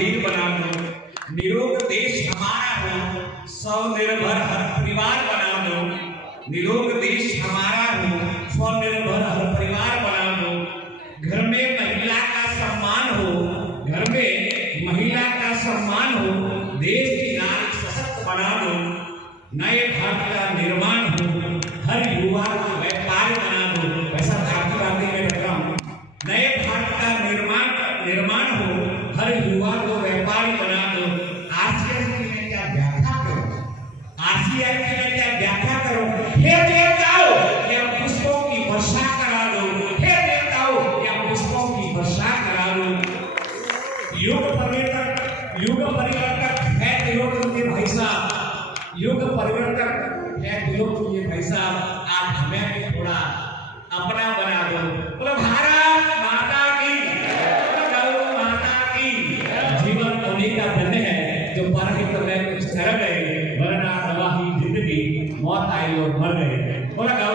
समृद्ध बना दो। निरोग देश हमारा हो, स्वनिर्भर हर परिवार बना दो। निरोग देश हमारा हो, स्वनिर्भर हर परिवार बना दो। घर में महिला का सम्मान हो, घर में महिला का सम्मान हो, देश की नारी सशक्त बना दो। नए भारत का निर्माण हो, हर युवा को व्यापारी बना दो। वैसा भारतीय बातें मैं रख रहा हूँ। नए भारत का निर्माण हो, हर युवा को व्यापारी बना दो। आसियान की मैं क्या व्याख्या करूं? आसियान की मैं क्या व्याख्या करूं? हे देवताओं, या पुष्पों की वर्षा करा दो। हे देवताओं, या पुष्पों की वर्षा करा दो। युग परिवर्तक है दिलों के भाई साहब, युग परिवर्तक है दिलों के भाई साहब। आप हमें भी थोड़ा अपना बना दो। बोलो भारत माता की, गौ माता की। जीवन उन्हीं का धन्य है जो परहित में कुछ कर गए, वरना तबाही जिंदगी, मौत आई और मर गए। बोला गौ